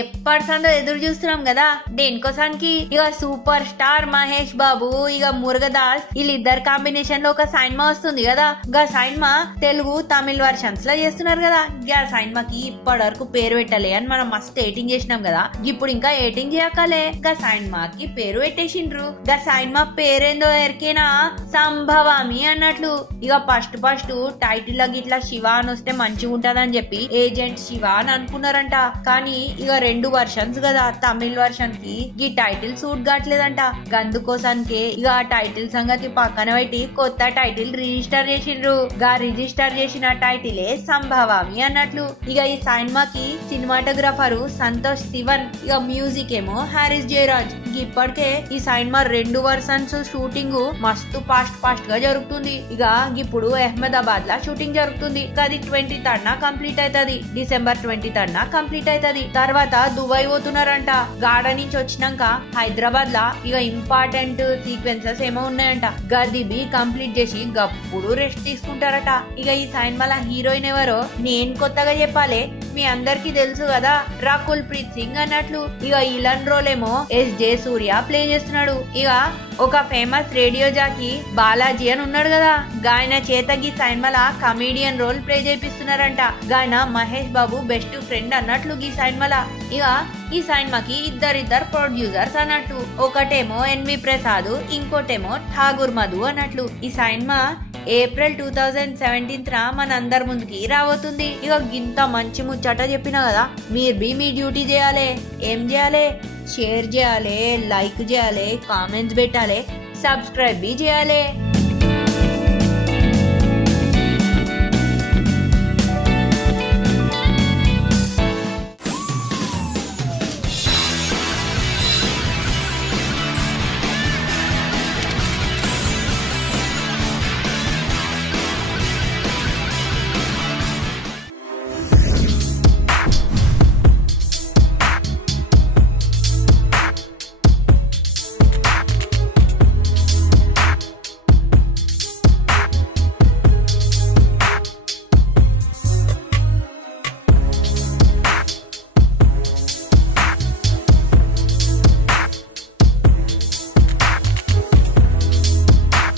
ఎప్పటిసందో ఎదురు చూస్తున్నాం కదా దేనికోసానికి. ఇక సూపర్ స్టార్ మహేష్ బాబు ఇక మురుగదాస్ వీళ్ళిద్దరు కాంబినేషన్ లో ఒక సినిమా వస్తుంది కదా. గా సినిమా తెలుగు తమిళ వర్షన్స్ లో చేస్తున్నారు కదా. గా సినిమాకి ఇప్పటి వరకు పేరు పెట్టలే అని మనం మస్తు ఎయిటింగ్ చేసినాం కదా. ఇప్పుడు ఇంకా ఎయిటింగ్ చేయకలే గా సినిమాకి పేరు పెట్టేసిండ్రు. గా సినిమా పేరేందో ఎరికేనా, సంభవామి అన్నట్లు. ఇక ఫస్ట్ టైటిల్ లకి ఇట్లా శివ అని వస్తే మంచిగా ఉంటదని చెప్పి ఏజెంట్ శివ అని అనుకున్నారంట. కానీ ఇక 2 వర్షన్స్ కదా, తమిళ వర్షన్ కి ఈ టైటిల్ సూట్ కావట్లేదంట. అందుకోసానికి ఇక ఆ టైటిల్ సంగతి పక్కన పెట్టి కొత్త టైటిల్ రిజిస్టర్ చేసిండ్రు. గా రిజిస్టర్ చేసిన టైటిలే సంభవామి అన్నట్లు. ఇక ఈ సినిమాకి సినిమాటోగ్రాఫర్ సంతోష్ శివన్, ఇక మ్యూజిక్ ఏమో హారిస్ జయరాజ్. ఇప్పటికే ఈ సినిమా 2 వర్షన్స్ షూటింగ్ మస్తు ఫాస్ట్ గా జరుగుతుంది. ఇక ఇప్పుడు అహ్మదాబాద్ లా షూటింగ్ జరుగుతుంది. అది 23rd కంప్లీట్ అవుతుంది. డిసెంబర్ 23rd కంప్లీట్ అవుతుంది. తర్వాత దుబాయ్ పోతున్నారంట. గాడ నుంచి వచ్చినాక హైదరాబాద్ లా ఇక ఇంపార్టెంట్ సీక్వెన్సెస్ ఏమో ఉన్నాయంట. గదిబి కంప్లీట్ చేసి గప్పుడు రెస్ట్ తీసుకుంటారట. ఇక ఈ సినిమాల హీరోయిన్ ఎవరో నేను కొత్తగా చెప్పాలి, మీ అందరికి తెలుసు కదా, రాకుల్ ప్రీత్ సింగ్ అన్నట్లు. ఇక ఇలాన్ రోల్ ఏమో ఎస్జే సూర్య ప్లే చేస్తున్నాడు. ఇక ఒక ఫేమస్ రేడియో జాకీ బాలాజీ అని ఉన్నాడు కదా, గాయన చేతకి సినిమాల కమేడియన్ రోల్ ప్లే చేపిస్తున్నారంట. గాయన మహేష్ బాబు బెస్ట్ ఫ్రెండ్ అన్నట్లు ఈ సినిమాల. ఇక ఈ సినిమాకి ఇద్దరు ప్రొడ్యూసర్స్ అన్నట్టు. ఒకటేమో ఎన్వి ప్రసాద్, ఇంకోటేమో ఠాగూర్ మధు అన్నట్లు. ఈ సినిమా ఏప్రిల్ 2017 మన అందరి ముందుకి రాబోతుంది. ఇక గింత మంచి ముచ్చట చెప్పినా కదా, మీరు మీ డ్యూటీ చేయాలి. ఏం చేయాలి? షేర్ చేయాలి, లైక్ చేయాలి, కామెంట్స్ పెట్టాలి, సబ్స్క్రైబ్ చేయాలి.